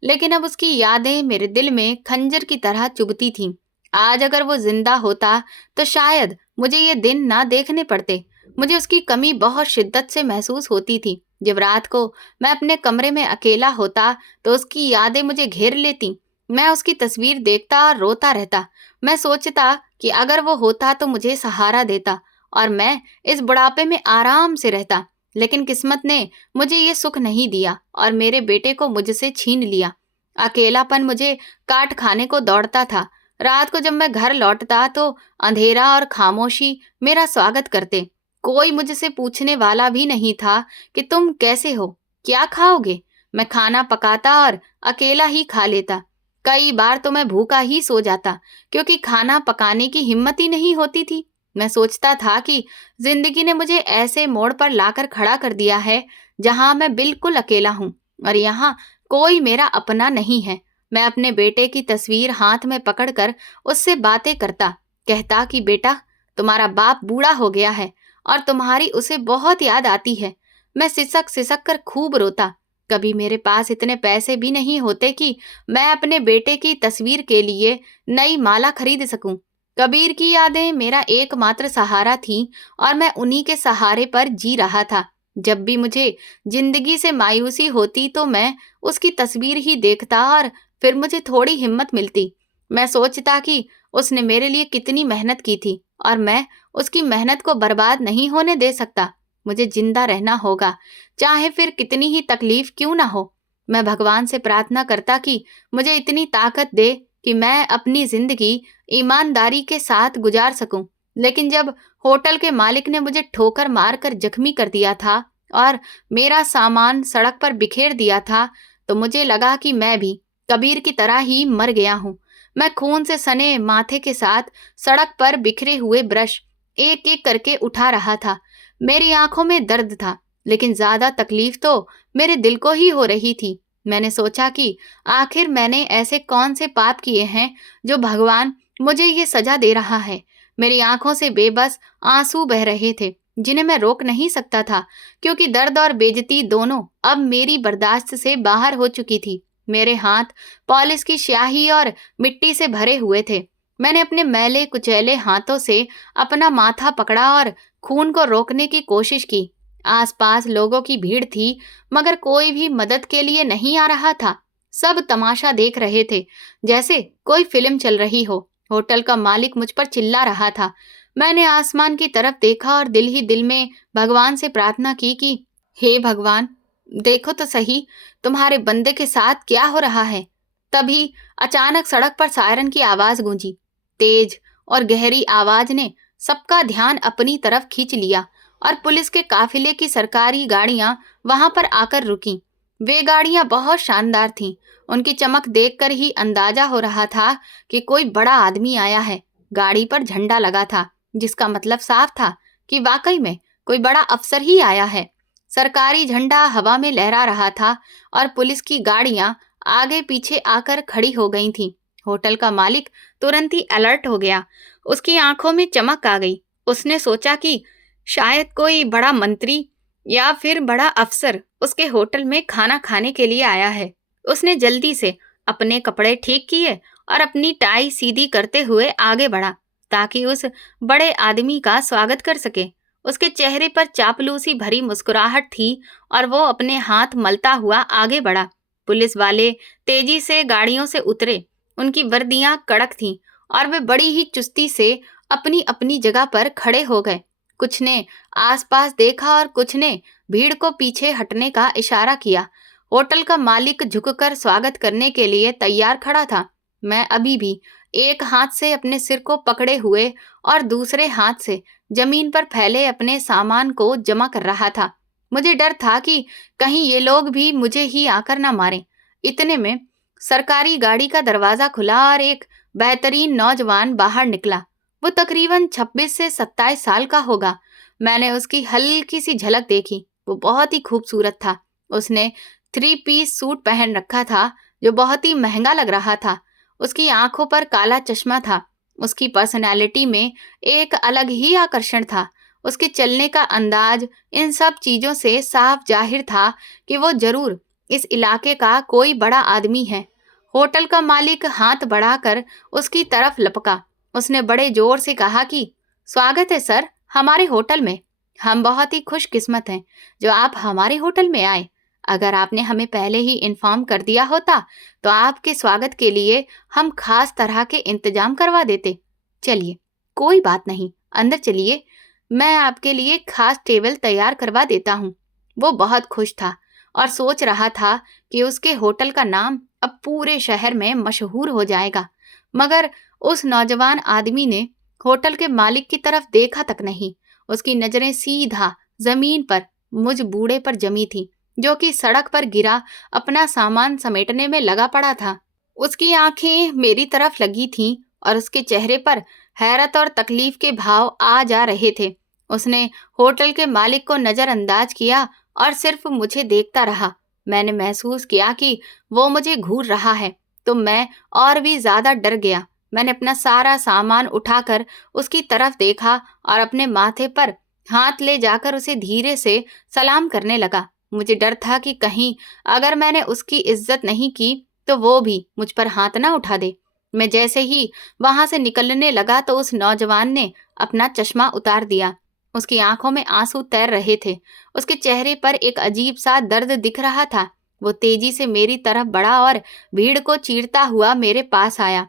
लेकिन अब उसकी यादें मेरे दिल में खंजर की तरह चुभती थीं। आज अगर वो जिंदा होता तो शायद मुझे ये दिन ना देखने पड़ते। मुझे उसकी कमी बहुत शिद्दत से महसूस होती थी। जब रात को मैं अपने कमरे में अकेला होता तो उसकी यादें मुझे घेर लेती। मैं उसकी तस्वीर देखता और रोता रहता। मैं सोचता कि अगर वो होता तो मुझे सहारा देता और मैं इस बुढ़ापे में आराम से रहता। लेकिन किस्मत ने मुझे ये सुख नहीं दिया और मेरे बेटे को मुझसे छीन लिया। अकेलापन मुझे काट खाने को दौड़ता था। रात को जब मैं घर लौटता तो अंधेरा और खामोशी मेरा स्वागत करते। कोई मुझसे पूछने वाला भी नहीं था कि तुम कैसे हो, क्या खाओगे। मैं खाना पकाता और अकेला ही खा लेता। कई बार तो मैं भूखा ही सो जाता क्योंकि खाना पकाने की हिम्मत ही नहीं होती थी। मैं सोचता था कि जिंदगी ने मुझे ऐसे मोड़ पर लाकर खड़ा कर दिया है जहां मैं बिल्कुल अकेला हूं और यहाँ कोई मेरा अपना नहीं है। मैं अपने बेटे की तस्वीर हाथ में पकड़कर उससे बातें करता, कहता कि बेटा, तुम्हारा बाप बूढ़ा हो गया है और तुम्हारी उसे बहुत याद आती है। मैं सिसक सिसक कर खूब रोता। कभी मेरे पास इतने पैसे भी नहीं होते कि मैं अपने बेटे की तस्वीर के लिए नई माला खरीद सकूं। कबीर की यादें मेरा एकमात्र सहारा थी और मैं उन्हीं के सहारे पर जी रहा था। जब भी मुझे जिंदगी से मायूसी होती तो मैं उसकी तस्वीर ही देखता और फिर मुझे थोड़ी हिम्मत मिलती। मैं सोचता कि उसने मेरे लिए कितनी मेहनत की थी और मैं उसकी मेहनत को बर्बाद नहीं होने दे सकता। मुझे जिंदा रहना होगा, चाहे फिर कितनी ही तकलीफ क्यों ना हो। मैं भगवान से प्रार्थना करता कि मुझे इतनी ताकत दे कि मैं अपनी जिंदगी ईमानदारी के साथ गुजार सकूं। लेकिन जब होटल के मालिक ने मुझे ठोकर मारकर जख्मी कर दिया था और मेरा सामान सड़क पर बिखेर दिया था तो मुझे लगा कि मैं भी कबीर की तरह ही मर गया हूं। मैं खून से सने माथे के साथ सड़क पर बिखरे हुए ब्रश एक एक करके उठा रहा था। मेरी आंखों में दर्द था, लेकिन ज्यादा तकलीफ तो मेरे दिल को ही हो रही थी। मैंने सोचा कि आखिर मैंने ऐसे कौन से पाप किए हैं जो भगवान मुझे ये सजा दे रहा है। मेरी आंखों से बेबस आंसू बह रहे थे जिन्हें मैं रोक नहीं सकता था, क्योंकि दर्द और बेइज्जती दोनों अब मेरी बर्दाश्त से बाहर हो चुकी थी। मेरे हाथ पॉलिश की स्याही और मिट्टी से भरे हुए थे। मैंने अपने मैले कुचैले हाथों से अपना माथा पकड़ा और खून को रोकने की कोशिश की। आसपास लोगों की भीड़ थी, मगर कोई भी मदद के लिए नहीं आ रहा था। सब तमाशा देख रहे थे, जैसे कोई फिल्म चल रही हो। होटल का मालिक मुझ पर चिल्ला रहा था। मैंने आसमान की तरफ देखा और दिल ही दिल में भगवान से प्रार्थना की कि हे भगवान, देखो तो सही तुम्हारे बंदे के साथ क्या हो रहा है। तभी अचानक सड़क पर सायरन की आवाज गूंजी। तेज और गहरी आवाज ने सबका ध्यान अपनी तरफ खींच लिया और पुलिस के काफिले की सरकारी गाड़ियां वहां पर आकर रुकीं। वे गाड़ियां बहुत शानदार थीं। उनकी चमक देखकर ही अंदाजा हो रहा था कि कोई बड़ा आदमी आया है। गाड़ी पर झंडा लगा था जिसका मतलब साफ था कि वाकई में कोई बड़ा अफसर ही आया है। सरकारी झंडा हवा में लहरा रहा था और पुलिस की गाड़ियां आगे पीछे आकर खड़ी हो गई थीं। होटल का मालिक तुरंत ही अलर्ट हो गया। उसकी आंखों में चमक आ गई। उसने सोचा कि शायद कोई बड़ा मंत्री या फिर बड़ा अफसर उसके होटल में खाना खाने के लिए आया है। उसने जल्दी से अपने कपड़े ठीक किए और अपनी टाई सीधी करते हुए आगे बढ़ा ताकि उस बड़े आदमी का स्वागत कर सके। उसके चेहरे पर चापलूसी भरी मुस्कुराहट थी और वो अपने हाथ मलता हुआ आगे बढ़ा। पुलिस वाले तेजी से गाड़ियों से उतरे। उनकी वर्दियां कड़क थीं और वे बड़ी ही चुस्ती से अपनी अपनी जगह पर खड़े हो गए। कुछ ने आसपास देखा और कुछ ने भीड़ को पीछे हटने का इशारा किया। होटल का मालिक झुककर स्वागत करने के लिए तैयार खड़ा था। मैं अभी भी एक हाथ से अपने सिर को पकड़े हुए और दूसरे हाथ से जमीन पर फैले अपने सामान को जमा कर रहा था। मुझे डर था कि कहीं ये लोग भी मुझे ही आकर ना मारें। इतने में सरकारी गाड़ी का दरवाजा खुला और एक बेहतरीन नौजवान बाहर निकला। वो तकरीबन 26 से 27 साल का होगा। मैंने उसकी हल्की सी झलक देखी। वो बहुत ही खूबसूरत था। उसने 3 पीस सूट पहन रखा था जो बहुत ही महंगा लग रहा था। उसकी आंखों पर काला चश्मा था। उसकी पर्सनैलिटी में एक अलग ही आकर्षण था। उसके चलने का अंदाज, इन सब चीजों से साफ जाहिर था कि वो जरूर इस इलाके का कोई बड़ा आदमी है। होटल का मालिक हाथ बढ़ाकर उसकी तरफ लपका। उसने बड़े जोर से कहा कि स्वागत है सर हमारे होटल में। हम बहुत ही खुशकिस्मत हैं जो आप हमारे होटल में आए। अगर आपने हमें पहले ही इन्फॉर्म कर दिया होता तो आपके स्वागत के लिए हम खास तरह के इंतजाम करवा देते। चलिए, कोई बात नहीं, अंदर चलिए, मैं आपके लिए खास टेबल तैयार करवा देता हूँ। वो बहुत खुश था और सोच रहा था कि उसके होटल का नाम अब पूरे शहर में मशहूर हो जाएगा। मगर उस नौजवान आदमी ने होटल के मालिक की तरफ देखा तक नहीं। उसकी नजरें सीधा जमीन पर मुझ बूढ़े पर जमी थी जो कि सड़क पर गिरा अपना सामान समेटने में लगा पड़ा था। उसकी आंखें मेरी तरफ लगी थीं और उसके चेहरे पर हैरत और तकलीफ के भाव आ जा रहे थे। उसने होटल के मालिक को नजरअंदाज किया और सिर्फ मुझे देखता रहा। मैंने महसूस किया कि वो मुझे घूर रहा है तो मैं और भी ज्यादा डर गया। मैंने अपना सारा सामान उठाकर उसकी तरफ देखा और अपने माथे पर हाथ ले जाकर उसे धीरे से सलाम करने लगा। मुझे डर था कि कहीं अगर मैंने उसकी इज्जत नहीं की तो वो भी मुझ पर हाथ ना उठा दे। मैं जैसे ही वहां से निकलने लगा तो उस नौजवान ने अपना चश्मा उतार दिया। उसकी आंखों में आंसू तैर रहे थे। उसके चेहरे पर एक अजीब सा दर्द दिख रहा था। वो तेजी से मेरी तरफ बढ़ा और भीड़ को चीरता हुआ मेरे पास आया।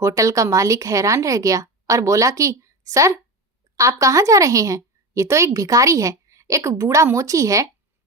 होटल का मालिक हैरान रह गया और बोला कि सर, आप कहाँ जा रहे हैं? ये तो एक भिखारी है, एक बूढ़ा मोची है।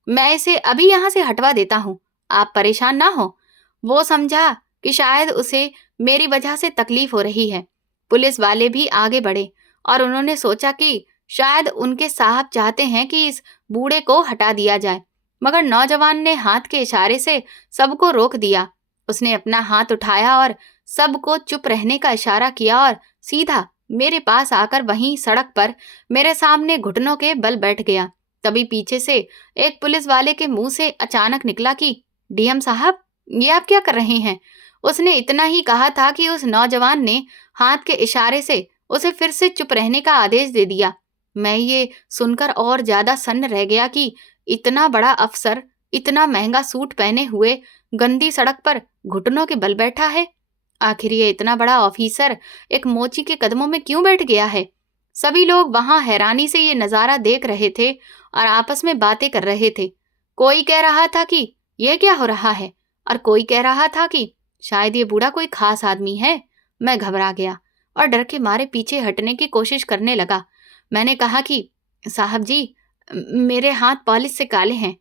मैं इसे अभी यहाँ से हटवा देता हूँ, आप परेशान ना हो। वो समझा कि शायद उसे मेरी वजह से तकलीफ हो रही है। पुलिस वाले भी आगे बढ़े और उन्होंने सोचा कि शायद उनके साहब चाहते हैं कि इस बूढ़े को हटा दिया जाए। मगर नौजवान ने हाथ के इशारे से सबको रोक दिया। उसने अपना हाथ उठाया और सबको चुप रहने का इशारा किया और सीधा मेरे पास आकर वहीं सड़क पर मेरे सामने घुटनों के बल बैठ गया। तभी पीछे से एक पुलिस वाले के मुंह से अचानक निकला कि डीएम साहब, ये आप क्या कर रहे हैं? उसने इतना ही कहा था कि उस नौजवान ने हाथ के इशारे से उसे फिर से चुप रहने का आदेश दे दिया। मैं ये सुनकर और ज्यादा सन्न रह गया कि इतना बड़ा अफसर इतना महंगा सूट पहने हुए गंदी सड़क पर घुटनों के बल बैठा है। आखिर ये इतना बड़ा ऑफिसर एक मोची के कदमों में क्यों बैठ गया है? सभी लोग वहां हैरानी से ये नजारा देख रहे थे और आपस में बातें कर रहे थे। कोई कह रहा था कि यह क्या हो रहा है और कोई कह रहा था कि शायद ये बूढ़ा कोई खास आदमी है। मैं घबरा गया और डर के मारे पीछे हटने की कोशिश करने लगा। मैंने कहा कि साहब जी, मेरे हाथ पॉलिश से काले हैं,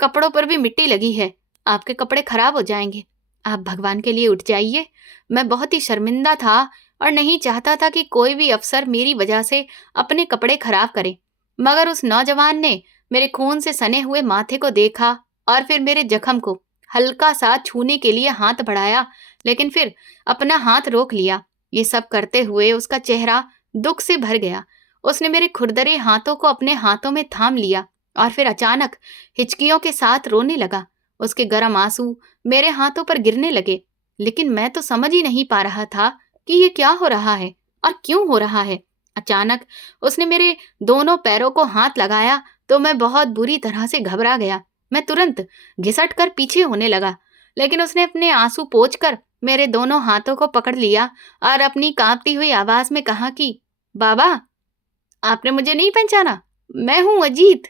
कपड़ों पर भी मिट्टी लगी है, आपके कपड़े खराब हो जाएंगे, आप भगवान के लिए उठ जाइए। मैं बहुत ही शर्मिंदा था और नहीं चाहता था कि कोई भी अफसर मेरी वजह से अपने कपड़े खराब करे। मगर उस नौजवान ने मेरे खून से सने हुए माथे को देखा और फिर मेरे जख्म को हल्का सा छूने के लिए हाथ बढ़ाया, लेकिन फिर अपना हाथ रोक लिया। ये सब करते हुए उसका चेहरा दुख से भर गया। उसने मेरे खुरदरे हाथों को अपने हाथों में थाम लिया और फिर अचानक हिचकियों के साथ रोने लगा। उसके गर्म आंसू मेरे हाथों पर गिरने लगे, लेकिन मैं तो समझ ही नहीं पा रहा था कि ये क्या हो रहा है और क्यों हो रहा है। अचानक उसने मेरे दोनों पैरों को हाथ लगाया तो मैं बहुत बुरी तरह से घबरा गया। मैं तुरंत घिसट कर पीछे होने लगा, लेकिन उसने अपने आंसू पोंछकर मेरे दोनों हाथों को पकड़ लिया और अपनी कांपती हुई आवाज में कहा कि बाबा, आपने मुझे नहीं पहचाना? मैं हूं अजीत,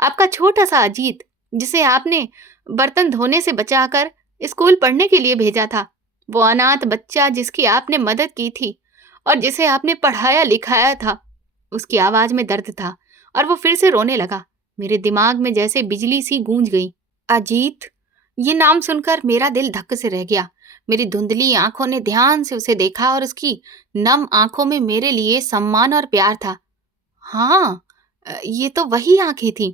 आपका छोटा सा अजीत, जिसे आपने बर्तन धोने से बचाकर स्कूल पढ़ने के लिए भेजा था। वो अनाथ बच्चा जिसकी आपने मदद की थी और जिसे आपने पढ़ाया लिखाया था। उसकी आवाज में दर्द था और वो फिर से रोने लगा। मेरे दिमाग में जैसे बिजली सी गूंज गई। अजीत, ये नाम सुनकर मेरा दिल धक्क से रह गया। मेरी धुंधली आंखों ने ध्यान से उसे देखा और उसकी नम आंखों में मेरे लिए सम्मान और प्यार था। हाँ, ये तो वही आंखें थीं,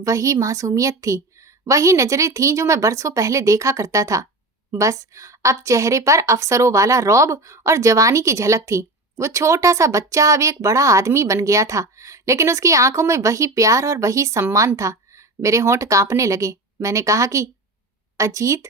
वही मासूमियत थी, वही नजरें थीं जो मैं बरसों पहले देखा करता था। बस अब चेहरे पर अफसरों वाला रौब और जवानी की झलक थी। वो छोटा सा बच्चा अब एक बड़ा आदमी बन गया था, लेकिन उसकी आंखों में वही प्यार और वही सम्मान था। मेरे होंठ कांपने लगे। मैंने कहा कि अजीत,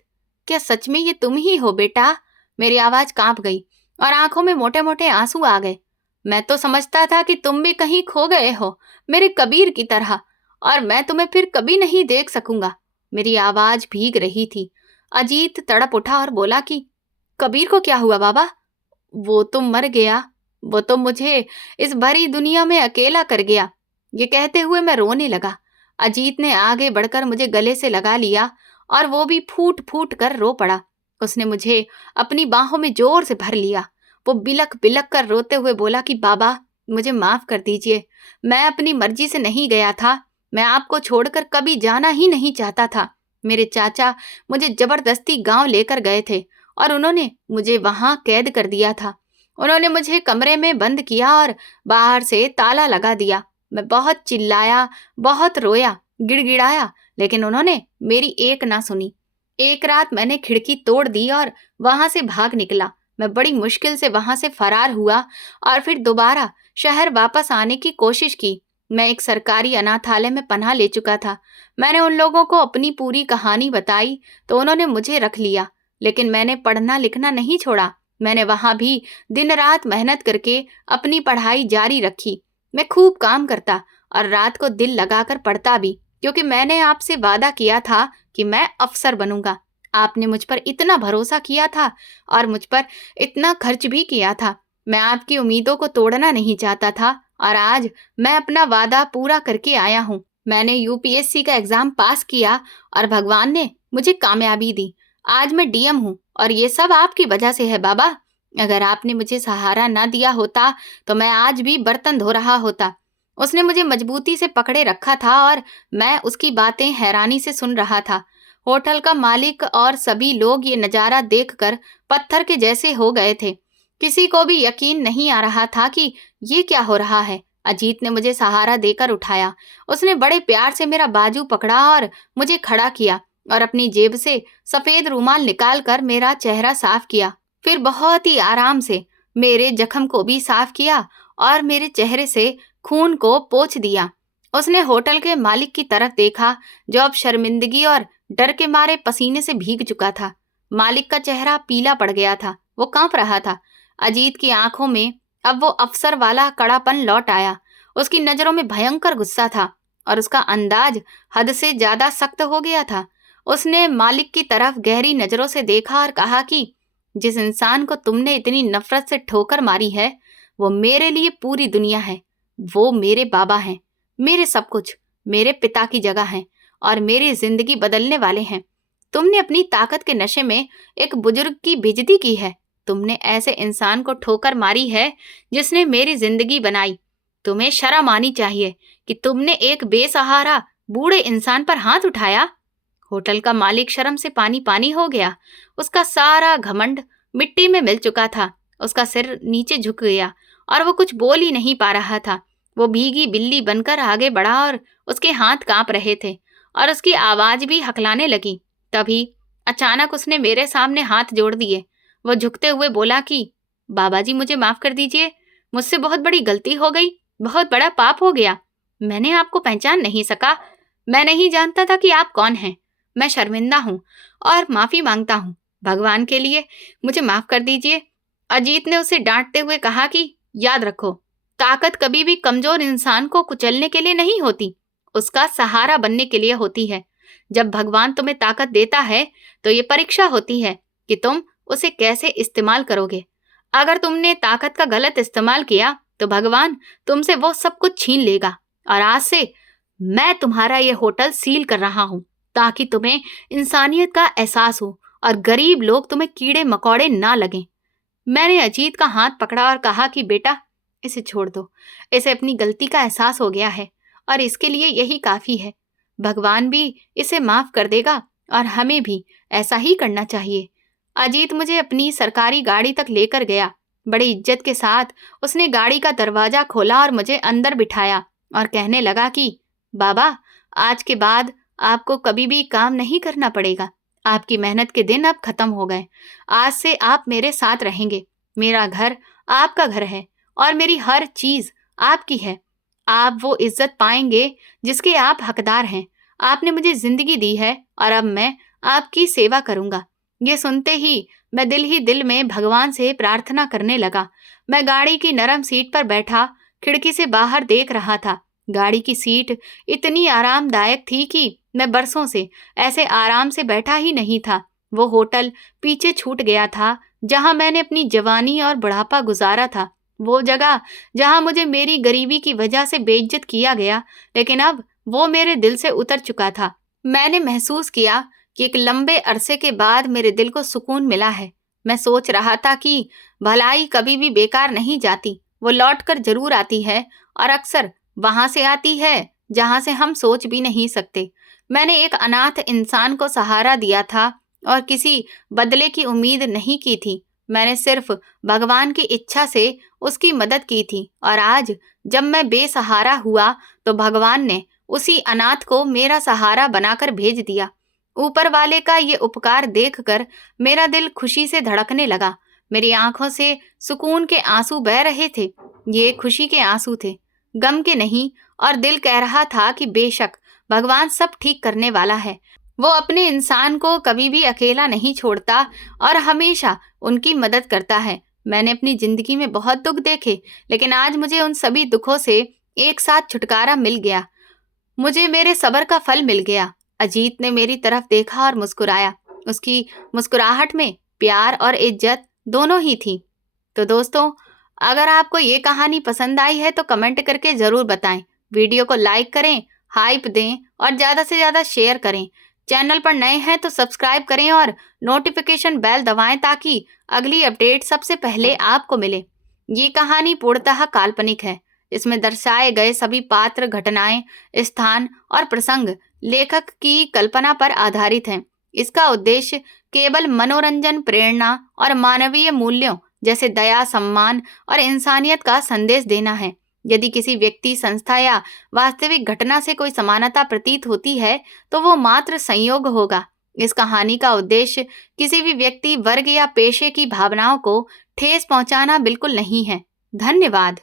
क्या सच में ये तुम ही हो बेटा? मेरी आवाज कांप गई और आंखों में मोटे मोटे आंसू आ गए। मैं तो समझता था कि तुम भी कहीं खो गए हो, मेरे कबीर की तरह, और मैं तुम्हें फिर कभी नहीं देख सकूंगा। मेरी आवाज भीग रही थी। अजीत तड़प उठा और बोला कि कबीर को क्या हुआ बाबा? वो तो मर गया, वो तो मुझे इस भरी दुनिया में अकेला कर गया। ये कहते हुए मैं रोने लगा। अजीत ने आगे बढ़कर मुझे गले से लगा लिया और वो भी फूट फूट कर रो पड़ा। उसने मुझे अपनी बाहों में जोर से भर लिया। वो बिलक बिलक कर रोते हुए बोला कि बाबा, मुझे माफ कर दीजिए, मैं अपनी मर्जी से नहीं गया था। मैं आपको छोड़कर कभी जाना ही नहीं चाहता था। मेरे चाचा मुझे जबरदस्ती गांव लेकर गए थे और उन्होंने मुझे वहां कैद कर दिया था। उन्होंने मुझे कमरे में बंद किया और बाहर से ताला लगा दिया। मैं बहुत चिल्लाया, बहुत रोया, गिड़गिड़ाया, लेकिन उन्होंने मेरी एक ना सुनी। एक रात मैंने खिड़की तोड़ दी और वहां से भाग निकला। मैं बड़ी मुश्किल से वहां से फरार हुआ और फिर दोबारा शहर वापस आने की कोशिश की। मैं एक सरकारी अनाथालय में पनाह ले चुका था। मैंने उन लोगों को अपनी पूरी कहानी बताई तो उन्होंने मुझे रख लिया, लेकिन मैंने पढ़ना लिखना नहीं छोड़ा। मैंने वहां भी दिन रात मेहनत करके अपनी पढ़ाई जारी रखी। मैं खूब काम करता और रात को दिल लगाकर पढ़ता भी, क्योंकि मैंने आपसे वादा किया था कि मैं अफसर बनूंगा। आपने मुझ पर इतना भरोसा किया था और मुझ पर इतना खर्च भी किया था। मैं आपकी उम्मीदों को तोड़ना नहीं चाहता था और आज मैं अपना वादा पूरा करके आया हूँ। मैंने यूपीएससी का एग्जाम पास किया और भगवान ने मुझे कामयाबी दी। आज मैं डीएम हूँ और ये सब आपकी वजह से है बाबा। अगर आपने मुझे सहारा ना दिया होता तो मैं आज भी बर्तन धो रहा होता। उसने मुझे मजबूती से पकड़े रखा था और मैं उसकी बातें हैरानी से सुन रहा था। होटल का मालिक और सभी लोग ये नजारा देखकर पत्थर के जैसे हो गए थे। किसी को भी यकीन नहीं आ रहा था कि ये क्या हो रहा है। अजीत ने मुझे सहारा देकर उठाया। उसने बड़े प्यार से मेरा बाजू पकड़ा और मुझे खड़ा किया और अपनी जेब से सफेद रुमाल निकालकर मेरा चेहरा साफ किया। फिर बहुत ही आराम से मेरे जख्म को भी साफ किया और मेरे चेहरे से खून को पोंछ दिया। उसने होटल के मालिक की तरफ देखा, जो अब शर्मिंदगी और डर के मारे पसीने से भीग चुका था। मालिक का चेहरा पीला पड़ गया था, वो कांप रहा था। अजीत की आंखों में अब वो अफसर वाला कड़ापन लौट आया। उसकी नजरों में भयंकर गुस्सा था और उसका अंदाज हद से ज्यादा सख्त हो गया था। उसने मालिक की तरफ गहरी नजरों से देखा और कहा कि जिस इंसान को तुमने इतनी नफरत से ठोकर मारी है, वो मेरे लिए पूरी दुनिया है। वो मेरे बाबा हैं, मेरे सब कुछ, मेरे पिता की जगह हैं और मेरी जिंदगी बदलने वाले हैं। तुमने अपनी ताकत के नशे में एक बुजुर्ग की बेइज्जती की है। तुमने ऐसे इंसान को ठोकर मारी है जिसने मेरी जिंदगी बनाई। तुम्हें शर्म आनी चाहिए कि तुमने एक बेसहारा बूढ़े इंसान पर हाथ उठाया। होटल का मालिक शर्म से पानी पानी हो गया। उसका सारा घमंड मिट्टी में मिल चुका था। उसका सिर नीचे झुक गया और वो कुछ बोल ही नहीं पा रहा था। वो भीगी बिल्ली बनकर आगे बढ़ा और उसके हाथ कांप रहे थे और उसकी आवाज भी हकलाने लगी। तभी अचानक उसने मेरे सामने हाथ जोड़ दिए। वो झुकते हुए बोला कि बाबा जी, मुझे माफ कर दीजिए, मुझसे बहुत बड़ी गलती हो गई। बहुत बड़ा पाप हो गया। मैंने आपको पहचान नहीं सका। मैं नहीं जानता था कि आप कौन हैं। मैं शर्मिंदा हूँ और माफी मांगता हूँ। भगवान के लिए मुझे माफ कर दीजिए। अजीत ने उसे डांटते हुए कहा कि याद रखो, ताकत कभी भी कमजोर इंसान को कुचलने के लिए नहीं होती, उसका सहारा बनने के लिए होती है। जब भगवान तुम्हें ताकत देता है तो ये परीक्षा होती है कि तुम उसे कैसे इस्तेमाल करोगे। अगर तुमने ताकत का गलत इस्तेमाल किया तो भगवान तुमसे वो सब कुछ छीन लेगा। और आज से मैं तुम्हारा ये होटल सील कर रहा हूं ताकि तुम्हें इंसानियत का एहसास हो और गरीब लोग तुम्हें कीड़े मकोड़े ना लगें। मैंने अजीत का हाथ पकड़ा और कहा कि बेटा, इसे छोड़ दो। इसे अपनी गलती का एहसास हो गया है और इसके लिए यही काफी है। भगवान भी इसे माफ कर देगा और हमें भी ऐसा ही करना चाहिए। अजीत मुझे अपनी सरकारी गाड़ी तक लेकर गया। बड़ी इज्जत के साथ उसने गाड़ी का दरवाजा खोला और मुझे अंदर बिठाया और कहने लगा कि बाबा, आज के बाद आपको कभी भी काम नहीं करना पड़ेगा। आपकी मेहनत के दिन अब खत्म हो गए। आज से आप मेरे साथ रहेंगे। मेरा घर आपका घर है और मेरी हर चीज आपकी है। आप वो इज्जत पाएंगे जिसके आप हकदार हैं। आपने मुझे जिंदगी दी है और अब मैं आपकी सेवा करूंगा। ये सुनते ही मैं दिल ही दिल में भगवान से प्रार्थना करने लगा। मैं गाड़ी की नरम सीट पर बैठा खिड़की से बाहर देख रहा था। गाड़ी की सीट इतनी आरामदायक थी कि मैं बरसों से ऐसे आराम से बैठा ही नहीं था। वो होटल पीछे छूट गया था जहां मैंने अपनी जवानी और बुढ़ापा गुजारा था। वो जगह जहां मुझे मेरी गरीबी की वजह से बेइज्जत किया गया, लेकिन अब वो मेरे दिल से उतर चुका था। मैंने महसूस किया कि एक लंबे अरसे के बाद मेरे दिल को सुकून मिला है। मैं सोच रहा था कि भलाई कभी भी बेकार नहीं जाती, वो लौट कर जरूर आती है और अक्सर वहां से आती है जहां से हम सोच भी नहीं सकते। मैंने एक अनाथ इंसान को सहारा दिया था और किसी बदले की उम्मीद नहीं की थी। मैंने सिर्फ भगवान की इच्छा से उसकी मदद की थी और आज जब मैं बेसहारा हुआ तो भगवान ने उसी अनाथ को मेरा सहारा बनाकर भेज दिया। ऊपर वाले का ये उपकार देखकर मेरा दिल खुशी से धड़कने लगा। मेरी आंखों से सुकून के आंसू बह रहे थे। ये खुशी के आंसू थे, गम के नहीं। और दिल कह रहा था कि बेशक भगवान सब ठीक करने वाला है। वो अपने इंसान को कभी भी अकेला नहीं छोड़ता और हमेशा उनकी मदद करता है। मैंने अपनी जिंदगी में बहुत दुख देखे, लेकिन आज मुझे उन सभी दुखों से एक साथ छुटकारा मिल गया। मुझे मेरे सब्र का फल मिल गया। अजीत ने मेरी तरफ देखा और मुस्कुराया। उसकी मुस्कुराहट में प्यार और इज्जत दोनों ही थी। तो दोस्तों, अगर आपको ये कहानी पसंद आई है तो कमेंट करके जरूर बताएं। वीडियो को लाइक करें, हाइप दें और ज़्यादा से ज़्यादा शेयर करें। चैनल पर नए हैं तो सब्सक्राइब करें और नोटिफिकेशन बेल दबाएं ताकि अगली अपडेट सबसे पहले आपको मिले। ये कहानी पूर्णतः काल्पनिक है। इसमें दर्शाए गए सभी पात्र, घटनाएं, स्थान और प्रसंग लेखक की कल्पना पर आधारित हैं। इसका उद्देश्य केवल मनोरंजन, प्रेरणा और मानवीय मूल्यों जैसे दया, सम्मान और इंसानियत का संदेश देना है। यदि किसी व्यक्ति, संस्था या वास्तविक घटना से कोई समानता प्रतीत होती है तो वो मात्र संयोग होगा। इस कहानी का उद्देश्य किसी भी व्यक्ति, वर्ग या पेशे की भावनाओं को ठेस पहुंचाना बिल्कुल नहीं है। धन्यवाद।